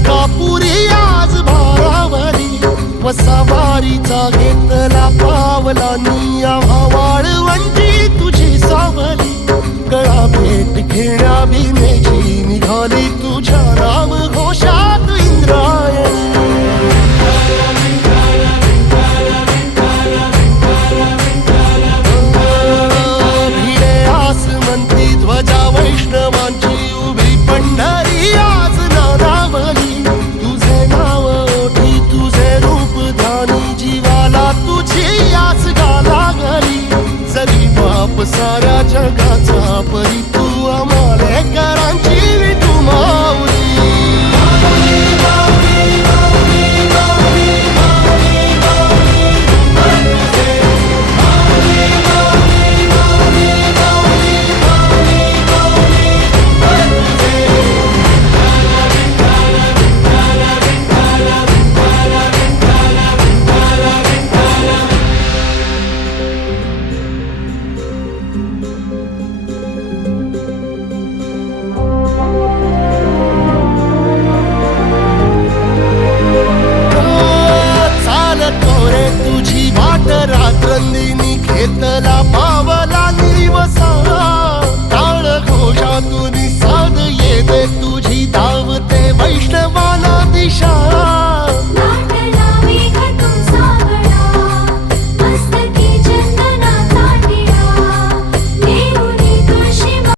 अंकापुरी आज भारावरी वसावारीचा घेतला पावला निया वाळवंटी तुझी सावली गळा भेट घेण्या भीमेची निघाली तुझ्या राम घोषात इंद्रायणी भिडे आसमंती ध्वजा वैष्णवांची उभी पंढरी आज नादावली तुझे नाव ओठी तुझे रूप ध्यानी जीवाला तुझी आस गाला गली जरी बाप साऱ्या जगाचा परी तू आम्हाले करांची विठू माऊली रात्रंदिनी घेतला पाव